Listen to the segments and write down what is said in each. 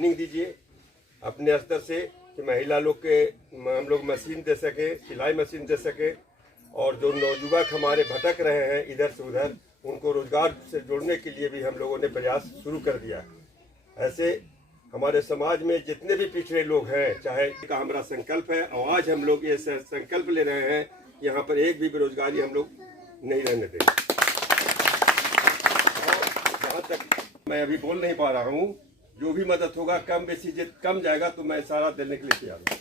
Training दीजिए अपने स्तर से कि महिला लोग के हम लोग मशीन दे सके, सिलाई मशीन दे सके, और जो नौजुवक हमारे भटक रहे हैं इधर से उधर उनको रोजगार से जोड़ने के लिए भी हम लोगों ने प्रयास शुरू कर दिया। ऐसे हमारे समाज में जितने भी पिछड़े लोग हैं, चाहे का हमारा संकल्प है, और आज हम लोग ये संकल्प ले रहे हैं यहाँ पर एक भी बेरोजगारी हम लोग नहीं रहने देंगे। जहाँ तक मैं अभी बोल नहीं पा रहा हूँ, जो भी मदद होगा कम बेसी कम जाएगा तो मैं सारा देने के लिए तैयार हूँ।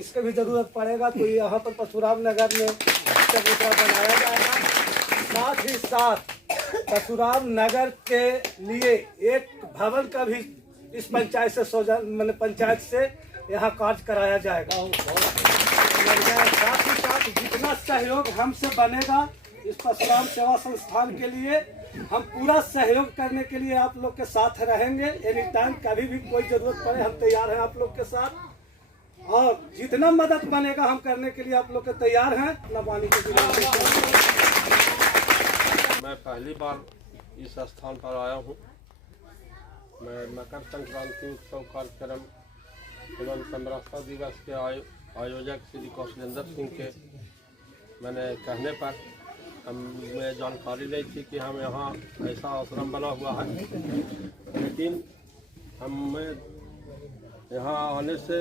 इसके भी जरूरत पड़ेगा तो यहाँ पर परशुराम नगर में चबूतरा बनाया जाएगा। साथ ही साथ परशुराम नगर के लिए एक भवन का भी इस पंचायत से पंचायत से यहाँ कार्य कराया जाएगा। साथ ही साथ जितना सहयोग हमसे बनेगा इस परशुराम सेवा संस्थान के लिए, हम पूरा सहयोग करने के लिए आप लोग के साथ रहेंगे। एनी टाइम कभी भी कोई जरूरत पड़े हम तैयार हैं आप लोग के साथ, और जितना मदद बनेगा हम करने के लिए आप लोग के तैयार हैं। अपना पानी के मैं पहली बार इस स्थान पर आया हूँ। मैं मकर संक्रांति उत्सव कार्यक्रम एवं समरसता दिवस के आयोजक श्री कौशलेंद्र सिंह के मैंने कहने पर हमें जानकारी ली थी कि हम यहाँ ऐसा आश्रम बना हुआ है, लेकिन हमें यहाँ आने से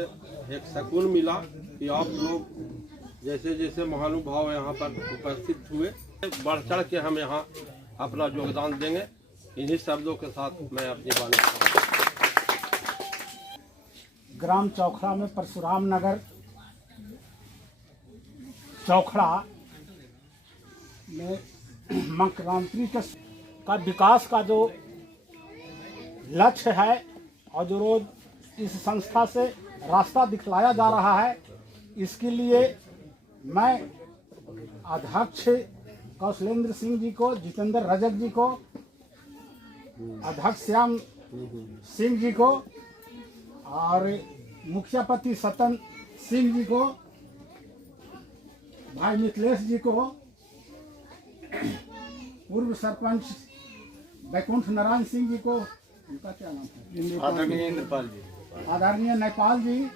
एक सुकून मिला कि आप लोग जैसे जैसे महानुभाव यहाँ पर उपस्थित हुए, बढ़ चढ़ के हम यहाँ अपना योगदान देंगे। इन्हीं शब्दों के साथ मैं अपनी बात ग्राम चौखड़ा में परशुराम नगर चौखड़ा में मुख्यमंत्री का विकास का जो लक्ष्य है और जो रोज इस संस्था से रास्ता दिखलाया जा रहा है, इसके लिए मैं अध्यक्ष कौशलेंद्र सिंह जी को, जितेंद्र रजक जी को, अध्यक्ष श्याम सिंह जी को और मुखियापति सतन सिंह जी को, भाई मिथिलेश जी को, पूर्व सरपंच बैकुंठ नारायण सिंह जी को, उनका क्या नाम है, आदरणीय नेपाल जी,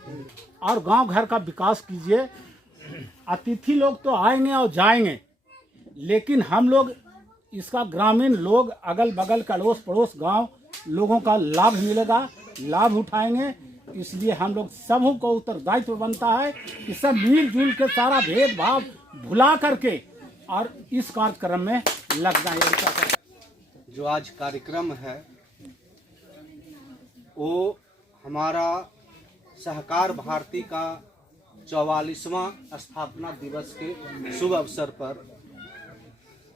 और गांव घर का विकास कीजिए। अतिथि लोग तो आएंगे और जाएंगे, लेकिन हम लोग इसका ग्रामीण लोग अगल बगल का अड़ोस पड़ोस गांव लोगों का लाभ मिलेगा, लाभ उठाएंगे। इसलिए हम लोग सबों को उत्तरदायित्व बनता है कि सब मिलजुल के सारा भेदभाव भुला करके और इस कार्यक्रम में लग जाए। जो आज कार्यक्रम है वो हमारा सहकार भारती का 44वां स्थापना दिवस के शुभ अवसर पर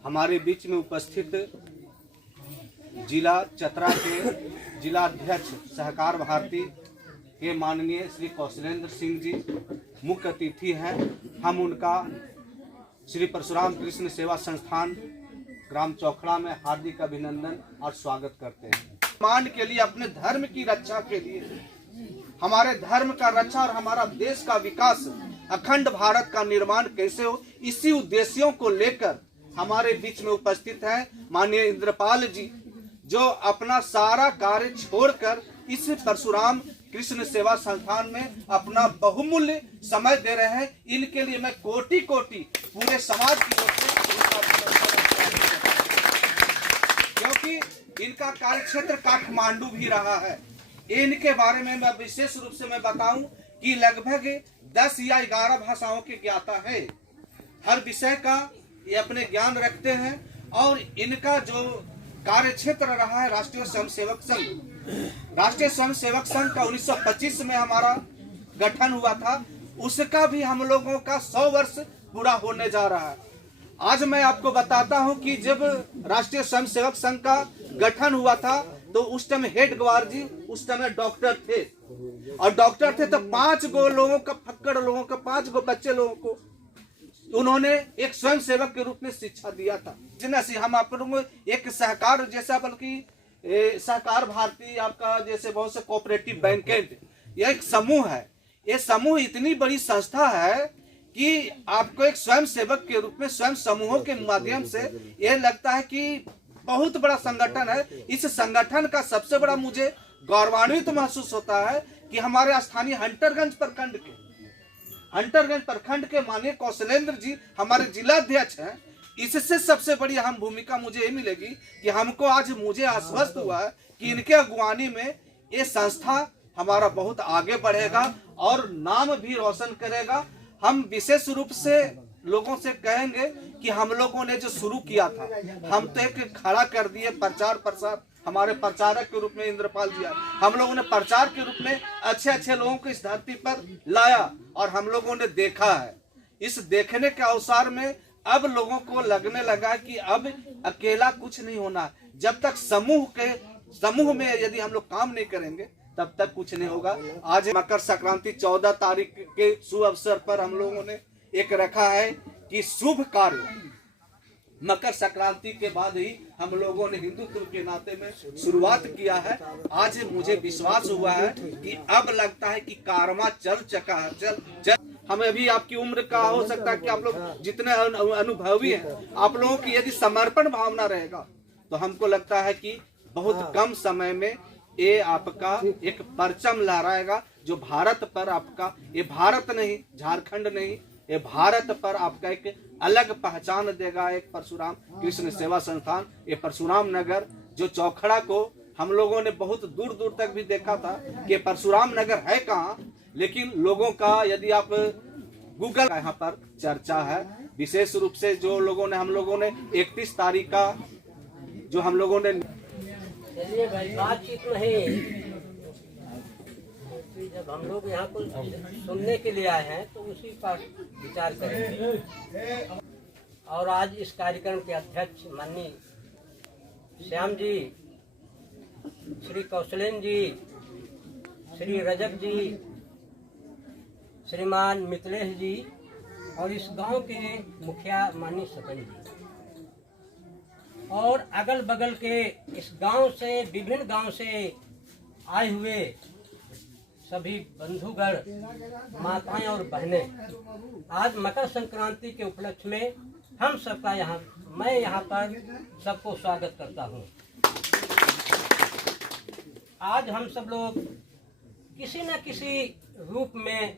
हमारे बीच में उपस्थित जिला चतरा के जिलाध्यक्ष सहकार भारती के माननीय श्री कौशलेंद्र सिंह जी मुख्य अतिथि हैं। हम उनका श्री परशुराम कृष्ण सेवा संस्थान ग्राम चौखड़ा में हार्दिक अभिनंदन और स्वागत करते हैं। मान के लिए, अपने धर्म की रक्षा के लिए, हमारे धर्म का रक्षा और हमारा देश का विकास, अखंड भारत का निर्माण कैसे हो, इसी उद्देश्यों को लेकर हमारे बीच में उपस्थित हैं माननीय इंद्रपाल जी, जो अपना सारा कार्य छोड़कर इस परशुराम कृष्ण सेवा संस्थान में अपना बहुमूल्य समय दे रहे हैं। इनके लिए मैं कोटि कोटि पूरे समाज की ओर से, क्योंकि इनका कार्यक्षेत्र काठमांडू भी रहा है। इनके बारे में मैं विशेष रूप से मैं बताऊं, कि लगभग 10 या 11 भाषाओं के ज्ञाता है। हर विषय का ये अपने ज्ञान रखते हैं और इनका जो कार्य क्षेत्र रहा है राष्ट्रीय स्वयंसेवक संघ। राष्ट्रीय स्वयंसेवक संघ का 1925 में हमारा गठन हुआ था, उसका भी हम लोगों का 100 वर्ष पूरा होने जा रहा है। आज मैं आपको बताता हूं कि जब राष्ट्रीय स्वयंसेवक संघ का गठन हुआ था तो उस टाइम हेड गवार जी उस समय डॉक्टर थे, और डॉक्टर थे तो 5 गो लोगों का, फक्कड़ लोगों का, 5 गो बच्चे लोगों को उन्होंने एक स्वयं सेवक के रूप में शिक्षा दिया था। जिनसे हम आप लोगों को एक सहकार जैसा, बल्कि सहकार भारती आपका जैसे बहुत से कोऑपरेटिव बैंकेट, यह एक समूह है। ये समूह इतनी बड़ी संस्था है कि आपको एक स्वयं सेवक के रूप में स्वयं समूहों के माध्यम से यह लगता है कि बहुत बड़ा संगठन है। इस संगठन का सबसे बड़ा मुझे गौरवान्वित महसूस होता है कि हमारे स्थानीय हंटरगंज प्रखंड के माननीय कौशलेंद्र जी हमारे जिलाध्यक्ष हैं। इससे सबसे बड़ी अहम भूमिका मुझे ये मिलेगी कि हमको आज मुझे आश्वस्त हुआ है कि इनके अगुवानी में ये संस्था हमारा बहुत आगे बढ़ेगा और नाम भी रोशन करेगा। हम विशेष रूप से लोगों से कहेंगे कि हम लोगों ने जो शुरू किया था, हम तो एक खड़ा कर दिए प्रचार प्रसार, हमारे प्रचारक के रूप में इंद्रपाल जी, हम लोगों ने प्रचार के रूप में अच्छे अच्छे लोगों को इस धरती पर लाया और हम लोगों ने देखा है। इस देखने के अवसर में अब लोगों को लगने लगा कि अब अकेला कुछ नहीं होना। जब तक समूह में यदि हम लोग काम नहीं करेंगे तब तक कुछ नहीं होगा। आज मकर संक्रांति 14 तारीख के शुभ अवसर पर हम लोगों ने एक रखा है कि शुभ कार्य मकर संक्रांति के बाद ही हम लोगों ने हिंदुत्व के नाते में शुरुआत किया है। आज मुझे विश्वास हुआ है कि अब लगता है कि कारवां चल चका है, चल हमें अभी आपकी उम्र का हो सकता है कि आप लोग जितने अनुभवी हैं, आप लोगों की यदि समर्पण भावना रहेगा तो हमको लगता है कि बहुत कम समय में ये आपका एक परचम लहराएगा जो भारत पर आपका, ये भारत नहीं, झारखंड नहीं, ये भारत पर आपका एक अलग पहचान देगा। एक परशुराम कृष्ण सेवा संस्थान, ये परशुराम नगर जो चौखड़ा को हम लोगों ने बहुत दूर दूर तक भी देखा था कि परशुराम नगर है कहाँ, लेकिन लोगों का यदि आप गूगल यहाँ पर चर्चा है। विशेष रूप से जो लोगों ने, हम लोगों ने 31 तारीख का जो हम लोगों ने, चलिए भाई बातचीत नहीं, जब हम लोग यहाँ को सुनने के लिए आए हैं तो उसी पर विचार करेंगे। और आज इस कार्यक्रम के अध्यक्ष माननीय श्याम जी, श्री कौशलेंद्र जी, श्री रजक जी, श्रीमान मिथिलेश जी और इस गांव के मुखिया माननीय सपन जी और अगल बगल के इस गांव से, विभिन्न गांव से आए हुए सभी बंधुगण, माताएं और बहनें, आज मकर संक्रांति के उपलक्ष्य में हम सबका मैं यहाँ पर सबको स्वागत करता हूँ। आज हम सब लोग किसी न किसी रूप में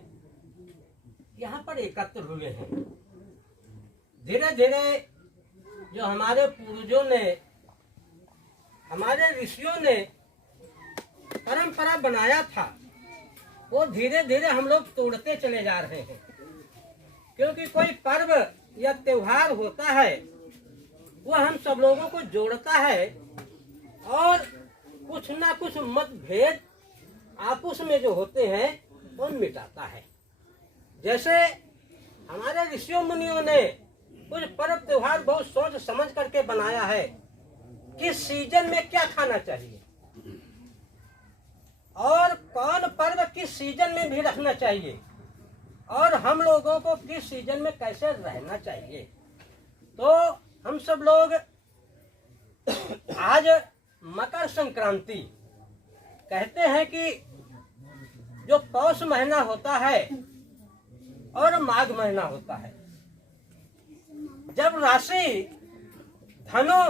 यहाँ पर एकत्र हुए हैं। धीरे धीरे जो हमारे पूर्वजों ने, हमारे ऋषियों ने परंपरा बनाया था वो धीरे धीरे हम लोग तोड़ते चले जा रहे हैं। क्योंकि कोई पर्व या त्योहार होता है वो हम सब लोगों को जोड़ता है और कुछ ना कुछ मतभेद आपस में जो होते हैं वो मिटाता है। जैसे हमारे ऋषियों मुनियों ने कुछ पर्व त्योहार बहुत सोच समझ करके बनाया है कि सीजन में क्या खाना चाहिए और कौन पर्व किस सीजन में भी रखना चाहिए और हम लोगों को किस सीजन में कैसे रहना चाहिए। तो हम सब लोग आज मकर संक्रांति कहते हैं कि जो पौष महीना होता है और माघ महीना होता है, जब राशि धनु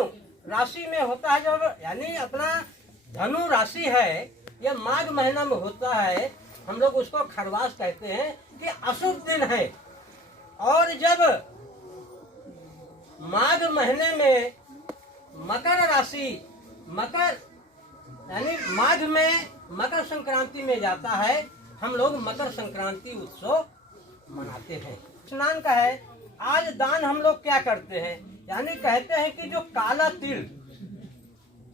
राशि में होता है, जब यानी अपना धनु राशि है, यह माघ महीना में होता है, हम लोग उसको खरवास कहते हैं कि अशुभ दिन है। और जब माघ महीने में मकर राशि, मकर यानी माघ में मकर संक्रांति में जाता है हम लोग मकर संक्रांति उत्सव मनाते हैं। स्नान का है। आज दान हम लोग क्या करते हैं, यानी कहते हैं कि जो काला तिल,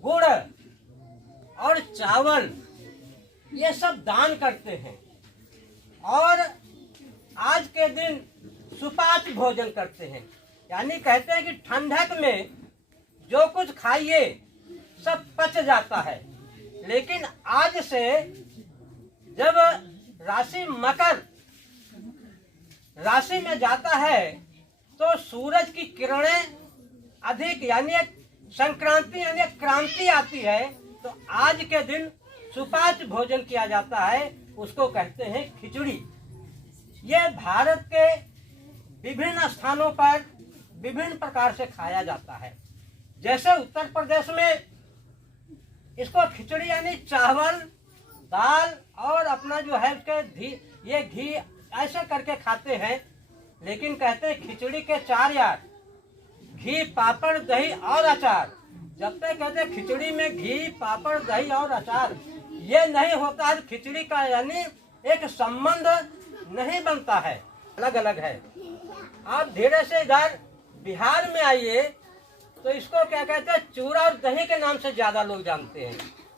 गुड़ और चावल ये सब दान करते हैं, और आज के दिन सुपाच्य भोजन करते हैं, यानी कहते हैं कि ठंडक में जो कुछ खाइए सब पच जाता है। लेकिन आज से जब राशि मकर राशि में जाता है तो सूरज की किरणें अधिक यानी एक संक्रांति यानी एक क्रांति आती है, तो आज के दिन सुपाच्य भोजन किया जाता है, उसको कहते हैं खिचड़ी। ये भारत के विभिन्न स्थानों पर विभिन्न प्रकार से खाया जाता है। जैसे उत्तर प्रदेश में इसको खिचड़ी यानी चावल, दाल और अपना जो है उसके घी ऐसे करके खाते हैं। लेकिन कहते हैं खिचड़ी के 4 यार, घी, पापड़, दही और अचार। जब तक कहते हैं खिचड़ी में घी, पापड़, दही और अचार ये नहीं होता है, खिचड़ी का यानी एक संबंध नहीं बनता है, अलग अलग है। आप धीरे से इधर बिहार में आइए तो इसको क्या कहते हैं, चूरा और दही के नाम से ज्यादा लोग जानते हैं।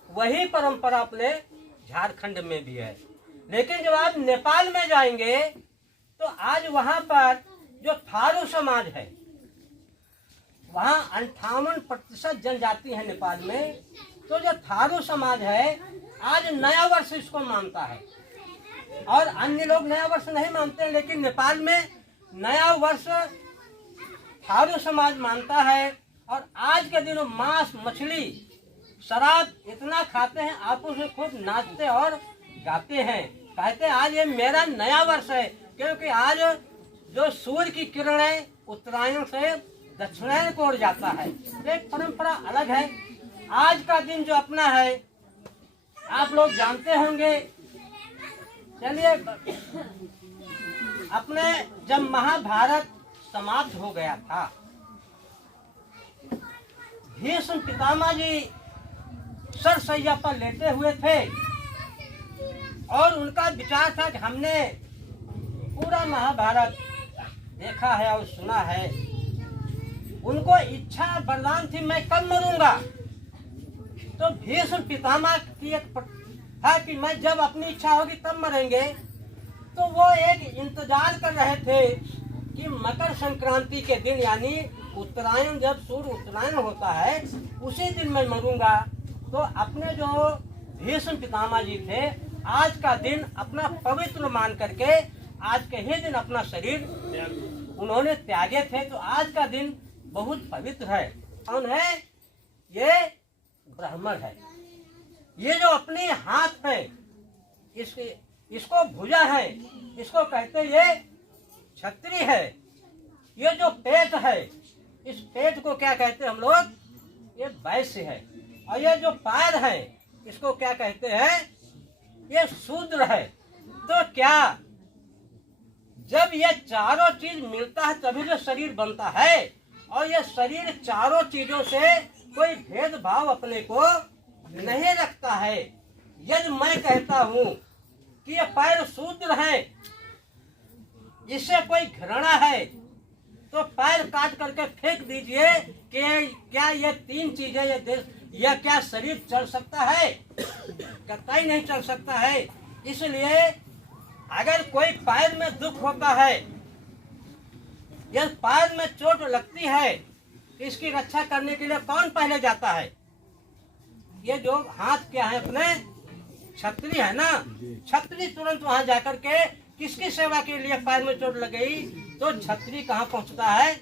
वही परंपरा अपने झारखंड में भी है। लेकिन जब आप नेपाल में जाएंगे तो आज वहां पर जो थारू समाज है, वहां 58% जनजाति है नेपाल में। तो जो थारू समाज है आज नया वर्ष इसको मानता है, और अन्य लोग नया वर्ष नहीं मानते, लेकिन नेपाल में नया वर्ष थारू समाज मानता है। और आज के दिन मांस, मछली, शराब इतना खाते हैं, आपस में खूब नाचते और गाते हैं। कहते हैं आज ये मेरा नया वर्ष है, क्योंकि आज जो सूर्य की किरणें उत्तरायण से दक्षिणायन को ओर जाता है। एक परंपरा अलग है। आज का दिन जो अपना है आप लोग जानते होंगे। चलिए, अपने जब महाभारत समाप्त हो गया था, भीष्म पितामह जी सरसैया पर लेटे हुए थे और उनका विचार था कि हमने पूरा महाभारत देखा है और सुना है। उनको इच्छा वरदान थी मैं कब मरूंगा। तो भीष्म पितामह की एक था कि मैं जब अपनी इच्छा होगी तब मरेंगे। तो वो एक इंतजार कर रहे थे कि मकर संक्रांति के दिन यानी उत्तरायण, जब सूर्य उत्तरायण होता है उसी दिन मैं मरूंगा। तो अपने जो भीष्म पितामह जी थे आज का दिन अपना पवित्र मान करके आज के ही दिन अपना शरीर उन्होंने त्यागे थे। तो आज का दिन बहुत पवित्र है। कौन है ये? ब्राह्मण है। ये जो अपने हाथ है इसको भुजा है, इसको कहते ये छतरी है। ये जो पेट है इस पेट को क्या कहते हैं हम लोग? ये वैश्य है। और ये जो पैर है इसको क्या कहते हैं? ये शूद्र है। तो क्या जब ये चारों चीज मिलता है तभी जो शरीर बनता है, और ये शरीर चारों चीजों से कोई भेदभाव अपने को नहीं रखता है। यदि मैं कहता हूँ कि ये पैर शूद्र है, इससे कोई घृणा है, तो पैर काट करके फेंक दीजिए कि क्या ये 3 चीजें यह क्या शरीर चल सकता है? कतई नहीं चल सकता है। इसलिए अगर कोई पैर में दुख होता है, यदि पैर में चोट लगती है, इसकी रक्षा करने के लिए कौन पहले जाता है? ये जो हाथ क्या है अपने छतरी है ना, छतरी तुरंत वहां जाकर के किसकी सेवा के लिए पैर में चोट लग गई तो छतरी कहाँ पहुंचता है?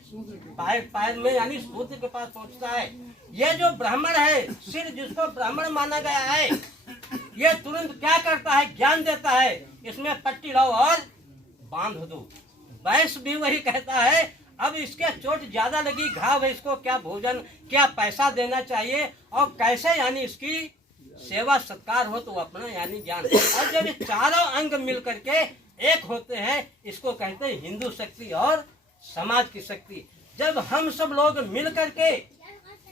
पैर में यानी सूर्य के पास पहुंचता है। ये जो ब्राह्मण है, सिर जिसको ब्राह्मण माना गया है, ये तुरंत क्या करता है? ज्ञान देता है, इसमें पट्टी लाओ और बांध दो। वैश्य भी वही कहता है, अब इसके चोट ज्यादा लगी, घाव है, इसको क्या भोजन, क्या पैसा देना चाहिए और कैसे यानी इसकी सेवा सत्कार हो, तो अपना यानी ज्ञान। और जब ये चारों अंग मिल करके एक होते हैं, इसको कहते हैं हिंदू शक्ति और समाज की शक्ति। जब हम सब लोग मिल करके,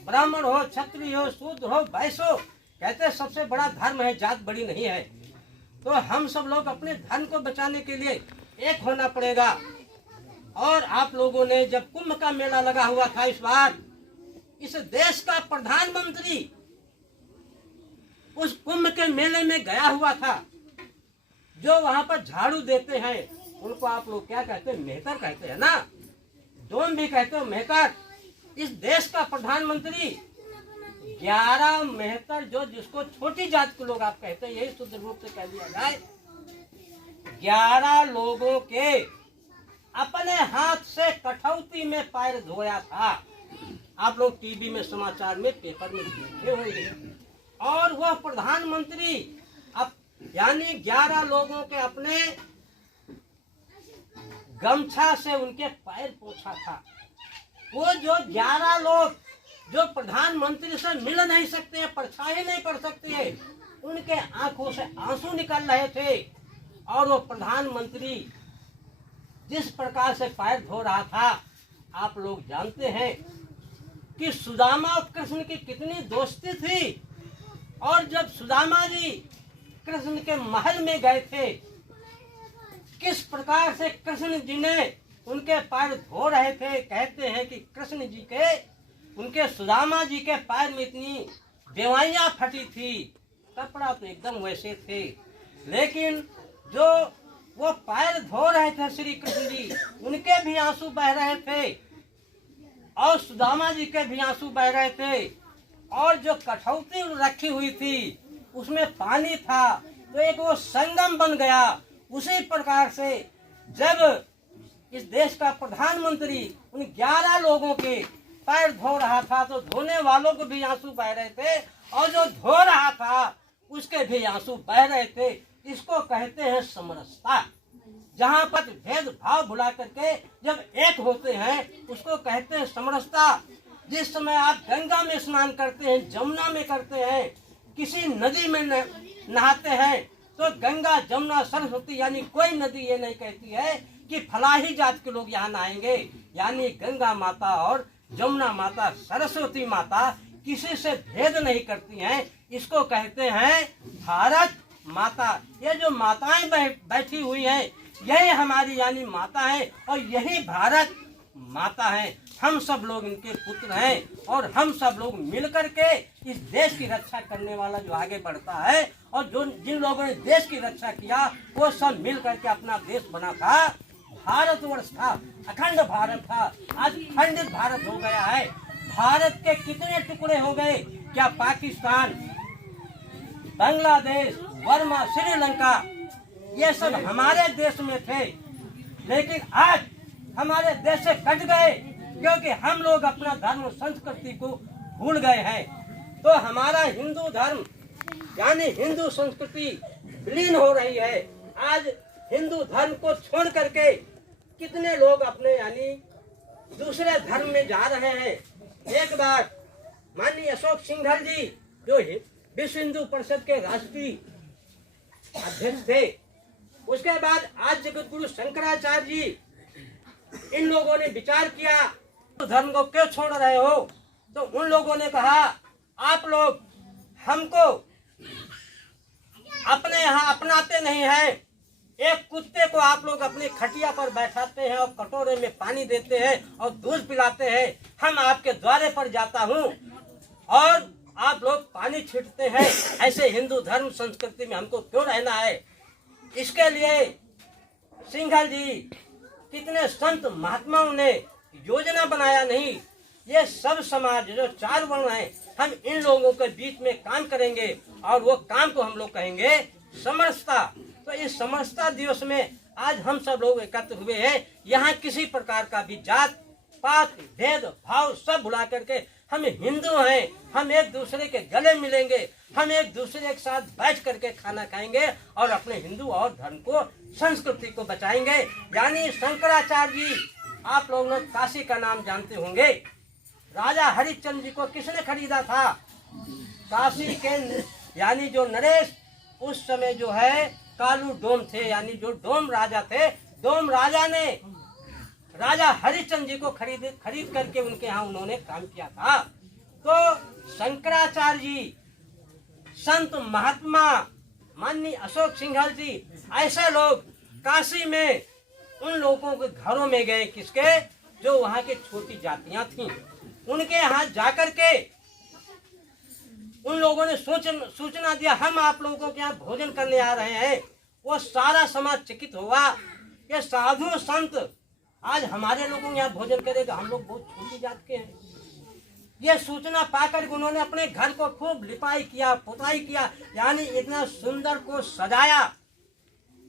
ब्राह्मण हो, क्षत्रिय हो, शूद्र हो, वैश्य हो, कहते हैं सबसे बड़ा धर्म है, जात बड़ी नहीं है। तो हम सब लोग अपने धर्म को बचाने के लिए एक होना पड़ेगा। और आप लोगों ने जब कुंभ का मेला लगा हुआ था इस बार, इस देश का प्रधानमंत्री उस कुंभ के मेले में गया हुआ था। जो वहां पर झाड़ू देते हैं उनको आप लोग क्या कहते हैं? मेहतर कहते हैं ना, डोम भी कहते हो मेहतर। इस देश का प्रधानमंत्री 11 मेहतर, जो जिसको छोटी जात के लोग आप कहते हैं, यही शुद्ध रूप से कह दिया जाए, 11 लोगों के अपने हाथ से कठौती में पैर धोया था। आप लोग टीवी में, समाचार में, पेपर में देखे होंगे। और वह प्रधानमंत्री अब यानी 11 लोगों के अपने गमछा से उनके पैर पोंछा था। वो जो 11 लोग जो प्रधानमंत्री से मिल नहीं सकते हैं, परछाई नहीं पड़ सकती है, उनके आंखों से आंसू निकल रहे थे। और वो प्रधानमंत्री जिस प्रकार से पैर धो रहा था, आप लोग जानते हैं कि सुदामा और कृष्ण की कितनी दोस्ती थी। और जब सुदामा जी कृष्ण के महल में गए थे, किस प्रकार से कृष्ण जी ने उनके पैर धो रहे थे। कहते हैं कि कृष्ण जी के, उनके सुदामा जी के पैर में इतनी बेवाइयां फटी थी, कपड़ा तो एकदम वैसे थे, लेकिन जो वो पैर धो रहे थे श्री कृष्ण जी, उनके भी आंसू बह रहे थे और सुदामा जी के भी आंसू बह रहे थे। और जो कठौती रखी हुई थी उसमें पानी था, तो एक वो संगम बन गया। उसी प्रकार से जब इस देश का प्रधानमंत्री उन 11 लोगों के पैर धो रहा था, तो धोने वालों को भी आंसू बह रहे थे और जो धो रहा था उसके भी आंसू बह रहे थे। इसको कहते हैं समरसता। जहाँ पर भेदभाव भुला करके जब एक होते हैं उसको कहते हैं समरसता। जिस समय आप गंगा में स्नान करते हैं, जमुना में करते हैं, किसी नदी में नहाते हैं, तो गंगा, जमुना, सरस्वती यानी कोई नदी ये नहीं कहती है कि फलाही जात के लोग यहाँ नहाएंगे। यानी गंगा माता और जमुना माता, सरस्वती माता किसी से भेद नहीं करती हैं। इसको कहते हैं भारत माता। ये जो माताएं बैठी हुई हैं, यही हमारी यानी माता है और यही भारत माता है। हम सब लोग इनके पुत्र हैं और हम सब लोग मिलकर के इस देश की रक्षा करने वाला जो आगे बढ़ता है, और जो जिन लोगों ने देश की रक्षा किया वो सब मिल करके अपना देश बना था। भारतवर्ष था, अखंड भारत था, आज खंडित भारत हो गया है। भारत के कितने टुकड़े हो गए? क्या पाकिस्तान, बांग्लादेश, बर्मा, श्रीलंका, ये सब हमारे देश में थे, लेकिन आज हमारे देश से कट गए क्योंकि हम लोग अपना धर्म और संस्कृति को भूल गए हैं। तो हमारा हिंदू धर्म यानी हिंदू संस्कृति विलीन हो रही है। आज हिंदू धर्म को छोड़ करके कितने लोग अपने यानी दूसरे धर्म में जा रहे हैं। एक बार माननीय अशोक सिंघल जी जो विश्व हिंदू परिषद के राष्ट्रीय अध्यक्ष थे, उसके बाद आज जगत गुरु शंकराचार्य जी, इन लोगों ने विचार किया तो धर्म को क्यों छोड़ रहे हो? तो उन लोगों ने कहा आप लोग हमको अपने यहाँ अपनाते नहीं हैं। एक कुत्ते को आप लोग अपने खटिया पर बैठाते हैं और कटोरे में पानी देते हैं और दूध पिलाते हैं। हम आपके द्वारे पर जाता हूँ और आप लोग पानी छींटते हैं। ऐसे हिंदू धर्म संस्कृति में हमको क्यों रहना है? इसके लिए सिंघल जी, कितने संत महात्माओं ने योजना बनाया नहीं। ये सब समाज जो 4 वर्ण हैं, हम इन लोगों के बीच में काम करेंगे और वो काम को हम लोग कहेंगे समरसता। तो इस समरसता दिवस में आज हम सब लोग एकत्र हुए हैं। यहाँ किसी प्रकार का भी जात पात भेद भाव सब भुला करके हम हिंदू हैं। हम एक दूसरे के गले मिलेंगे, हम एक दूसरे के साथ बैठ करके खाना खाएंगे और अपने हिंदू और धर्म को, संस्कृति को बचाएंगे। यानी शंकराचार्य जी, आप लोग काशी का नाम जानते होंगे। राजा हरिश्चंद्र जी को किसने खरीदा था? काशी के यानी जो नरेश उस समय जो है कालू डोम थे, यानी जो डोम राजा थे, डोम राजा ने राजा हरिश्चंद्र जी को खरीद करके उनके यहाँ उन्होंने काम किया था। तो शंकराचार्य जी संत महात्मा माननीय अशोक सिंघल जी ऐसे लोग काशी में उन लोगों के घरों में गए, किसके, जो वहाँ के छोटी जातियां थीं, उनके यहाँ जाकर के उन लोगों ने सूचना दिया हम आप लोगों के यहाँ भोजन करने आ रहे हैं। वो सारा समाज चकित हुआ कि साधु संत आज हमारे लोगों के यहाँ भोजन करेगा, हम लोग बहुत छोटी जात के हैं। ये सूचना पाकर उन्होंने अपने घर को खूब लिपाई किया, पुताई किया, यानी इतना सुंदर को सजाया।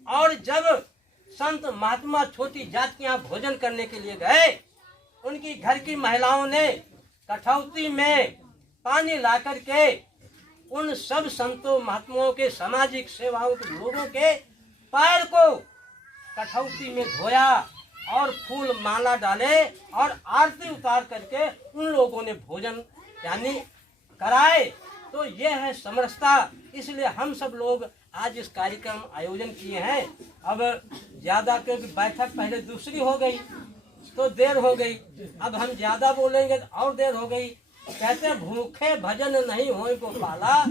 और जब संत महात्मा छोटी जात के यहाँ भोजन करने के लिए गए, उनकी घर की महिलाओं ने कठौती में पानी ला करके उन सब संतों महात्माओं के सामाजिक सेवाओं के लोगों के पैर को कठौती में धोया और फूल माला डाले और आरती उतार करके उन लोगों ने भोजन यानी कराए। तो ये है समरसता। इसलिए हम सब लोग आज इस कार्यक्रम आयोजन किए हैं। अब ज़्यादा क्योंकि बैठक पहले दूसरी हो गई तो देर हो गई, अब हम ज़्यादा बोलेंगे और देर हो गई। कहते भूखे भजन नहीं होए गोपाला,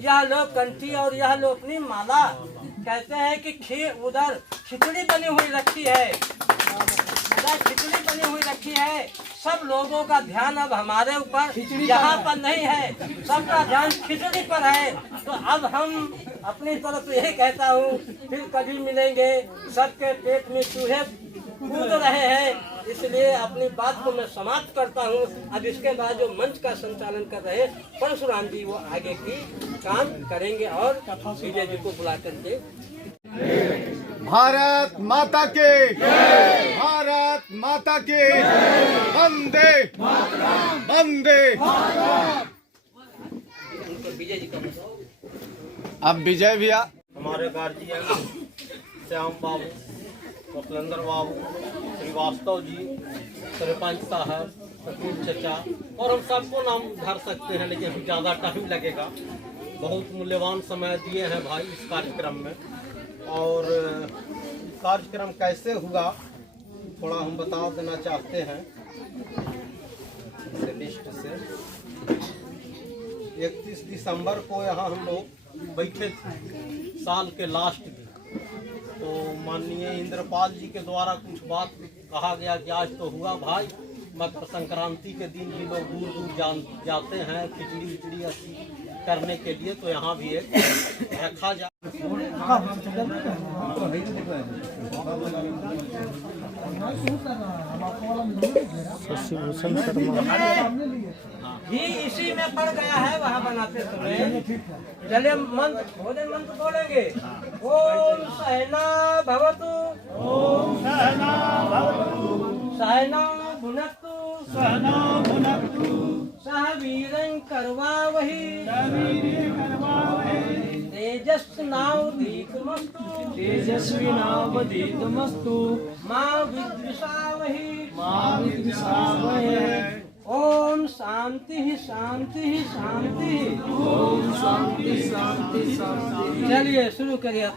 यह लो कंठी और यह लो अपनी माला। कहते हैं कि उधर खिचड़ी बनी हुई रखी है, उधर खिचड़ी बनी हुई रखी है। सब लोगों का ध्यान अब हमारे ऊपर यहाँ पर नहीं है, सबका ध्यान खिचड़ी पर है। तो अब हम अपनी तरफ यही कहता हूँ, फिर कभी मिलेंगे, सबके पेट में चूहे कूद रहे हैं। इसलिए अपनी बात को मैं समाप्त करता हूँ। अब इसके बाद जो मंच का संचालन कर रहे परशुराम जी, वो आगे की काम करेंगे और विजय जी को बुला करके। भारत माता के, भारत माता के, वंदे वंदे। उनको विजय जी का बताओ। अब विजय भैया। हमारे गार्जियन श्याम बाबू, कौशलेंद्र बाबू, श्रीवास्तव जी, सरपंच साहब, सतीश चचा, और हम सबको नाम धर सकते हैं, लेकिन ज़्यादा टाइम लगेगा। बहुत मूल्यवान समय दिए हैं भाई इस कार्यक्रम में। और कार्यक्रम कैसे हुआ थोड़ा हम बता देना चाहते हैं लिस्ट से। 31 दिसंबर को यहाँ हम लोग बैठे थे, साल के लास्ट दिन। तो माननीय इंद्रपाल जी के द्वारा कुछ बात कहा गया कि आज तो हुआ भाई, मकर संक्रांति के दिन भी लोग दूर दूर जाते हैं खिचड़ी विचड़ी ऐसी करने के लिए, तो यहाँ भी एक रखा जा। ही इसी में पड़ गया है वहाँ बनाते समय। चलिए मंत्र, भोजन मंत्र बोलेंगे। ओम सहना भवतु, ओम सहना भवतु, सहना भुनक्तु, सहना भुनक्तु, सह वीरं करवावहि, सह वीर्यं करवावहि, तेजस्विनावधीतमस्तु, तेजस्विनावधीतमस्तु, मा विद्विषावहि, मा विद्विषावहि। ओम शांति शांति शांति, ओम शांति शांति शांति। चलिए शुरू करिए।